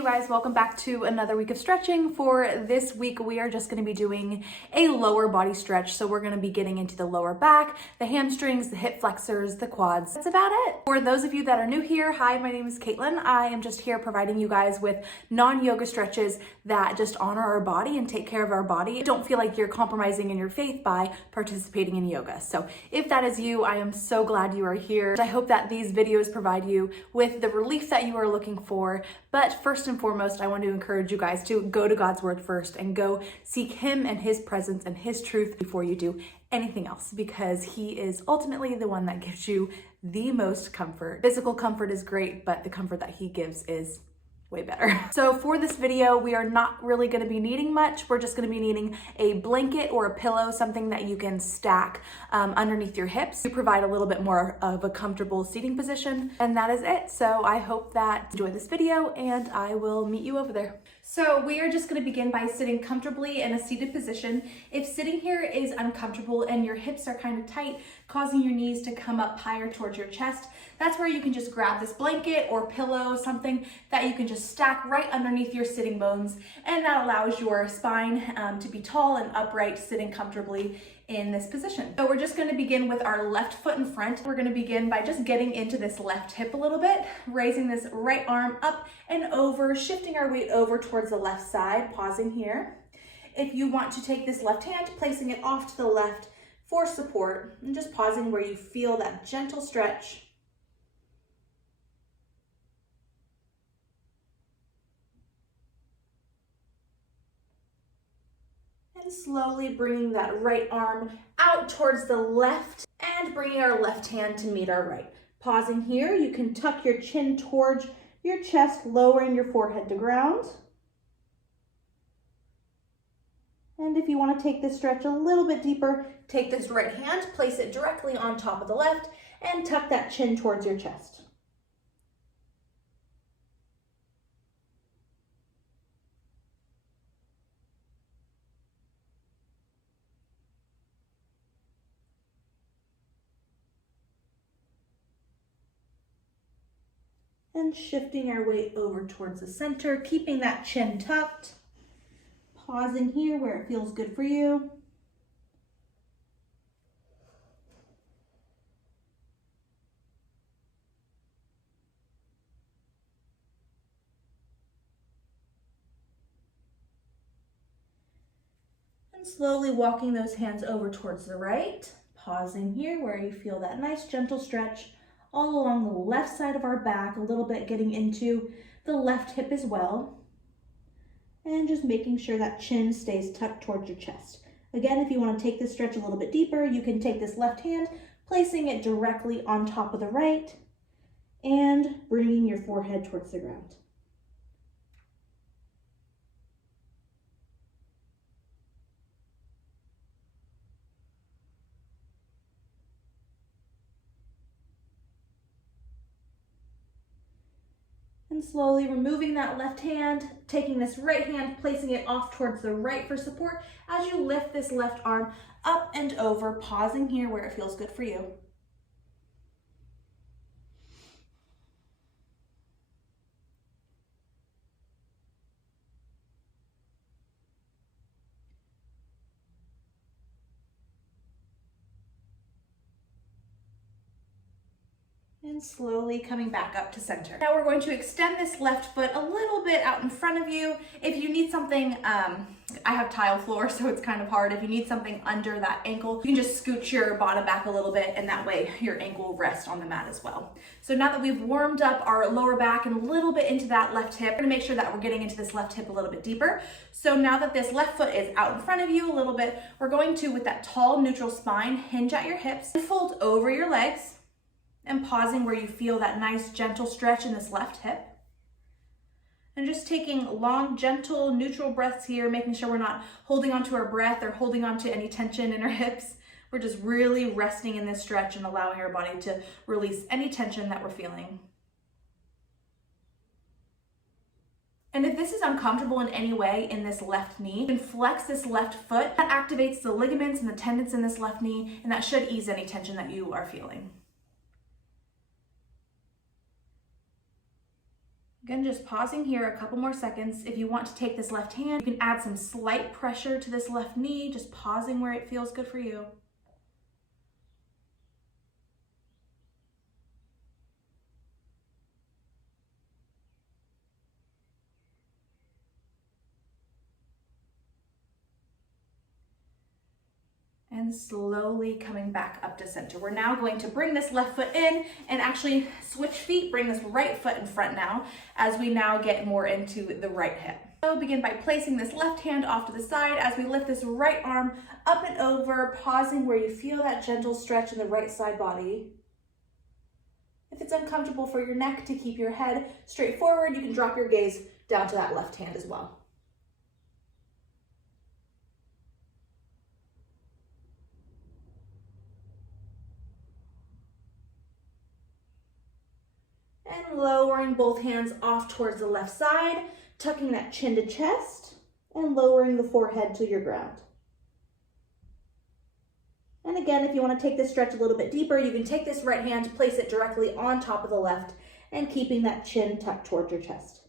you guys, welcome back to another week of stretching. For this week, we are just going to be doing a lower body stretch. So we're going to be getting into the lower back, the hamstrings, the hip flexors, the quads. That's about it. For those of you that are new here, hi, my name is Caitlin. I am just here providing you guys with non-yoga stretches that just honor our body and take care of our body. Don't feel like you're compromising in your faith by participating in yoga. So if that is you, I am so glad you are here. I hope that these videos provide you with the relief that you are looking for. But first and foremost, I want to encourage you guys to go to God's word first and go seek him and his presence and his truth before you do anything else, because he is ultimately the one that gives you the most comfort. Physical comfort is great, but the comfort that he gives is way better. So for this video, we are not really going to be needing much. We're just going to be needing a blanket or a pillow, something that you can stack underneath your hips to provide a little bit more of a comfortable seating position. And that is it. So I hope that you enjoy this video, and I will meet you over there. So we are just going to begin by sitting comfortably in a seated position. If sitting here is uncomfortable and your hips are kind of tight, causing your knees to come up higher towards your chest, that's where you can just grab this blanket or pillow, something that you can just stack right underneath your sitting bones, and that allows your spine to be tall and upright, sitting comfortably in this position. So we're just going to begin with our left foot in front. We're going to begin by just getting into this left hip a little bit, raising this right arm up and over, shifting our weight over towards the left side, pausing here. If you want to take this left hand, placing it off to the left for support, and just pausing where you feel that gentle stretch. And slowly bringing that right arm out towards the left and bringing our left hand to meet our right. Pausing here, you can tuck your chin towards your chest, lowering your forehead to ground. And if you want to take this stretch a little bit deeper, take this right hand, place it directly on top of the left, and tuck that chin towards your chest. And shifting our weight over towards the center, keeping that chin tucked. Pausing here where it feels good for you. And slowly walking those hands over towards the right. Pausing here where you feel that nice gentle stretch all along the left side of our back, a little bit getting into the left hip as well. And just making sure that chin stays tucked towards your chest. Again, if you want to take this stretch a little bit deeper, you can take this left hand, placing it directly on top of the right, and bringing your forehead towards the ground. And slowly removing that left hand, taking this right hand, placing it off towards the right for support as you lift this left arm up and over, pausing here where it feels good for you. And slowly coming back up to center. Now we're going to extend this left foot a little bit out in front of you. If you need something, I have tile floor, so it's kind of hard. If you need something under that ankle, you can just scooch your bottom back a little bit, and that way your ankle will rest on the mat as well. So now that we've warmed up our lower back and a little bit into that left hip, we're gonna make sure that we're getting into this left hip a little bit deeper. So now that this left foot is out in front of you a little bit, we're going to, with that tall neutral spine, hinge at your hips and fold over your legs. And pausing where you feel that nice gentle stretch in this left hip. And just taking long, gentle, neutral breaths here, making sure we're not holding onto our breath or holding onto any tension in our hips. We're just really resting in this stretch and allowing our body to release any tension that we're feeling. And if this is uncomfortable in any way in this left knee, you can flex this left foot. That activates the ligaments and the tendons in this left knee, and that should ease any tension that you are feeling. Again, just pausing here a couple more seconds. If you want to take this left hand, you can add some slight pressure to this left knee, just pausing where it feels good for you. And slowly coming back up to center. We're now going to bring this left foot in and actually switch feet, bring this right foot in front now as we now get more into the right hip. So begin by placing this left hand off to the side as we lift this right arm up and over, pausing where you feel that gentle stretch in the right side body. If it's uncomfortable for your neck to keep your head straight forward, you can drop your gaze down to that left hand as well. And lowering both hands off towards the left side, tucking that chin to chest, and lowering the forehead to your ground. And again, if you want to take this stretch a little bit deeper, you can take this right hand, place it directly on top of the left, and keeping that chin tucked towards your chest.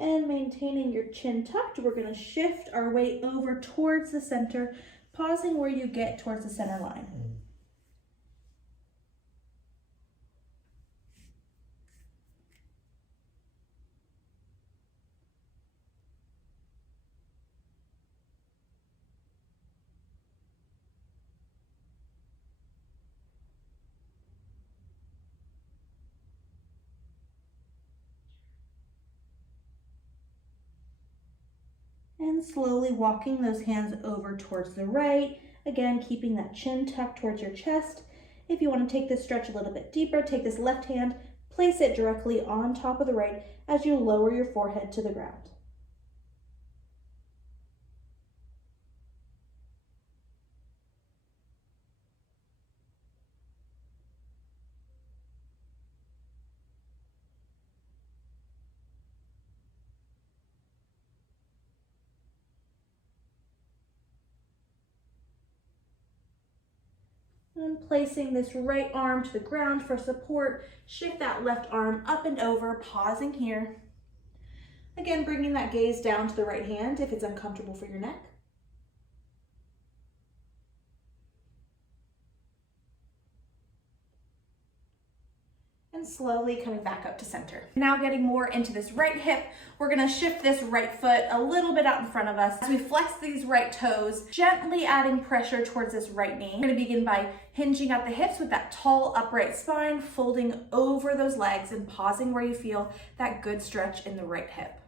And maintaining your chin tucked, we're going to shift our weight over towards the center, pausing where you get towards the center line. And slowly walking those hands over towards the right. Again, keeping that chin tucked towards your chest. If you want to take this stretch a little bit deeper, take this left hand, place it directly on top of the right as you lower your forehead to the ground. And placing this right arm to the ground for support, shift that left arm up and over, pausing here. Again, bringing that gaze down to the right hand if it's uncomfortable for your neck. And slowly coming back up to center. Now getting more into this right hip, we're gonna shift this right foot a little bit out in front of us. As we flex these right toes, gently adding pressure towards this right knee. We're gonna begin by hinging at the hips with that tall upright spine, folding over those legs and pausing where you feel that good stretch in the right hip.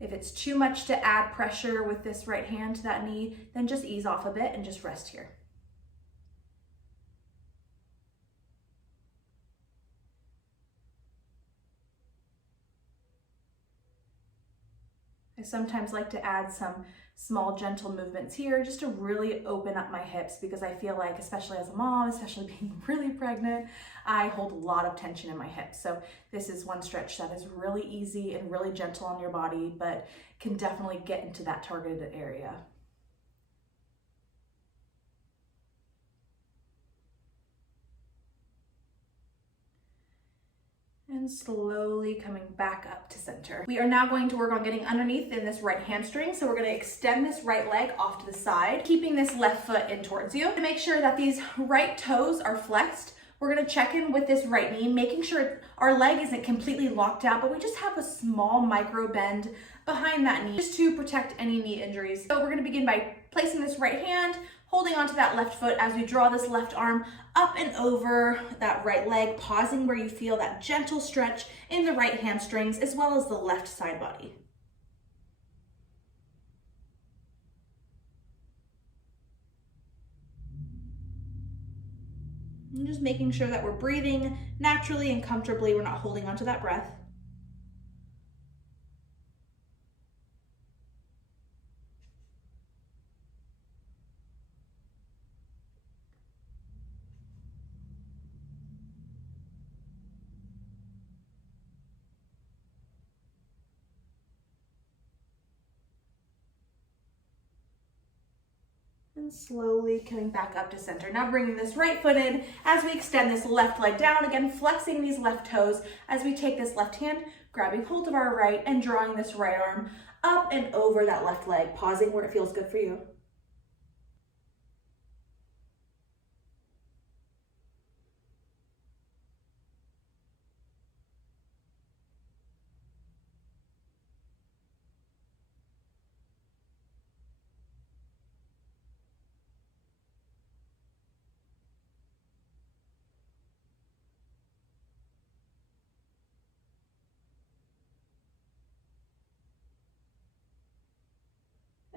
If it's too much to add pressure with this right hand to that knee, then just ease off a bit and just rest here. I sometimes like to add some small gentle movements here just to really open up my hips because I feel like, especially as a mom, especially being really pregnant, I hold a lot of tension in my hips. So this is one stretch that is really easy and really gentle on your body, but can definitely get into that targeted area. And slowly coming back up to center. We are now going to work on getting underneath in this right hamstring. So we're going to extend this right leg off to the side, keeping this left foot in towards you. To make sure that these right toes are flexed, we're going to check in with this right knee, making sure our leg isn't completely locked out, but we just have a small micro bend behind that knee just to protect any knee injuries. So we're going to begin by placing this right hand, holding onto that left foot as we draw this left arm up and over that right leg, pausing where you feel that gentle stretch in the right hamstrings as well as the left side body. And just making sure that we're breathing naturally and comfortably. We're not holding onto that breath. And slowly coming back up to center. Now bringing this right foot in as we extend this left leg down, again flexing these left toes as we take this left hand, grabbing hold of our right and drawing this right arm up and over that left leg, pausing where it feels good for you.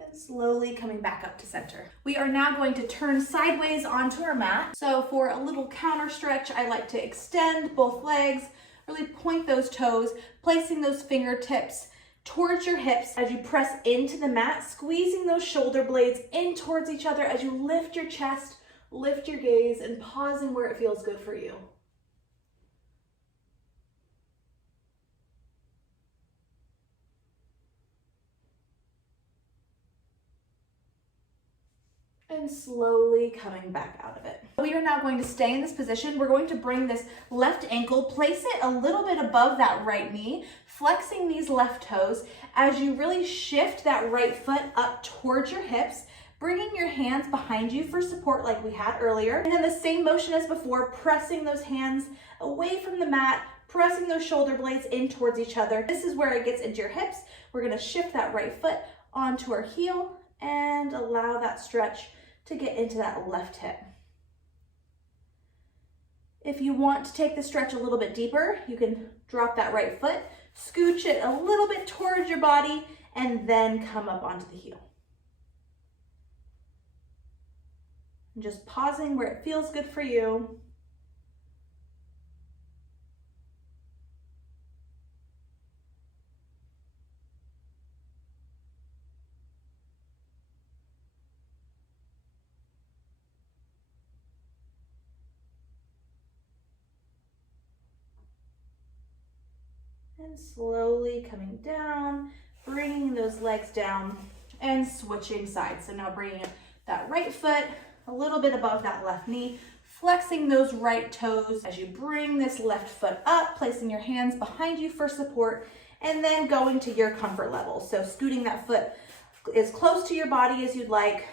And slowly coming back up to center. We are now going to turn sideways onto our mat. So for a little counter stretch, I like to extend both legs, really point those toes, placing those fingertips towards your hips as you press into the mat, squeezing those shoulder blades in towards each other as you lift your chest, lift your gaze, and pausing where it feels good for you. And slowly coming back out of it. We are now going to stay in this position. We're going to bring this left ankle, place it a little bit above that right knee, flexing these left toes as you really shift that right foot up towards your hips, bringing your hands behind you for support like we had earlier. And then the same motion as before, pressing those hands away from the mat, pressing those shoulder blades in towards each other. This is where it gets into your hips. We're gonna shift that right foot onto our heel and allow that stretch to get into that left hip. If you want to take the stretch a little bit deeper, you can drop that right foot, scooch it a little bit towards your body, and then come up onto the heel. And just pausing where it feels good for you. And slowly coming down, bringing those legs down and switching sides. So now bringing that right foot a little bit above that left knee, flexing those right toes as you bring this left foot up, placing your hands behind you for support, and then going to your comfort level. So scooting that foot as close to your body as you'd like,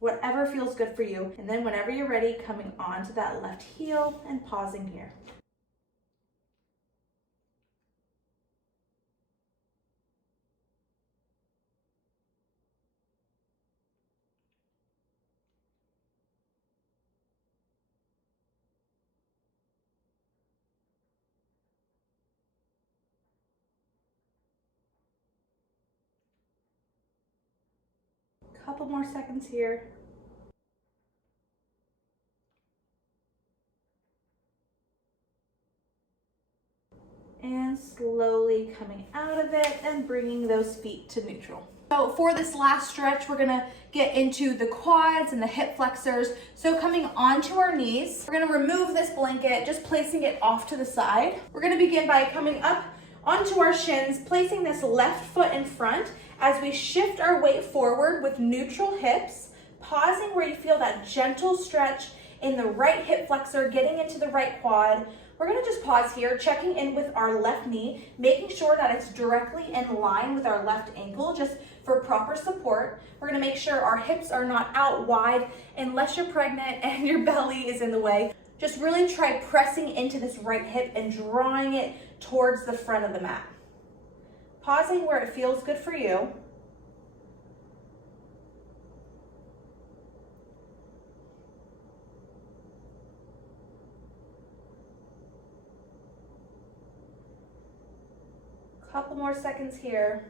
whatever feels good for you. And then whenever you're ready, coming onto that left heel and pausing here. Couple more seconds here. And slowly coming out of it and bringing those feet to neutral. So for this last stretch, we're gonna get into the quads and the hip flexors. So coming onto our knees, we're gonna remove this blanket, just placing it off to the side. We're gonna begin by coming up onto our shins, placing this left foot in front as we shift our weight forward with neutral hips, pausing where you feel that gentle stretch in the right hip flexor, getting into the right quad. We're gonna just pause here, checking in with our left knee, making sure that it's directly in line with our left ankle, just for proper support. We're gonna make sure our hips are not out wide unless you're pregnant and your belly is in the way. Just really try pressing into this right hip and drawing it towards the front of the mat. Pausing where it feels good for you. Couple more seconds here.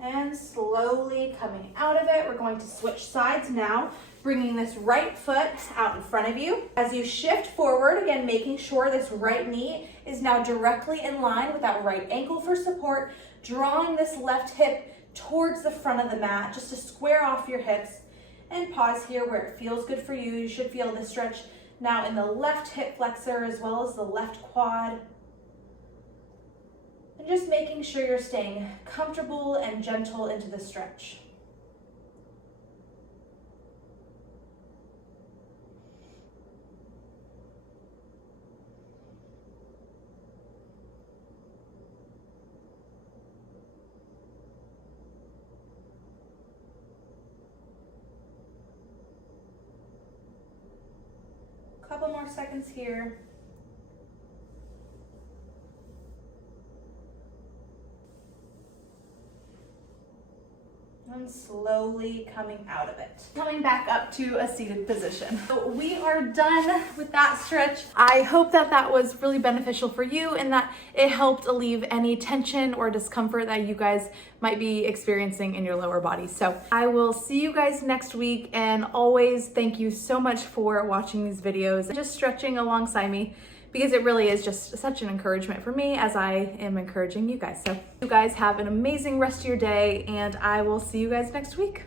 And slowly coming out of it, we're going to switch sides now, bringing this right foot out in front of you. As you shift forward, again, making sure this right knee is now directly in line with that right ankle for support, drawing this left hip towards the front of the mat, just to square off your hips. And pause here where it feels good for you. You should feel the stretch now in the left hip flexor as well as the left quad. And just making sure you're staying comfortable and gentle into the stretch. Couple more seconds here. And slowly coming out of it. Coming back up to a seated position. So we are done with that stretch. I hope that that was really beneficial for you and that it helped alleviate any tension or discomfort that you guys might be experiencing in your lower body. So I will see you guys next week, and always thank you so much for watching these videos and just stretching alongside me, because it really is just such an encouragement for me as I am encouraging you guys. So you guys have an amazing rest of your day, and I will see you guys next week.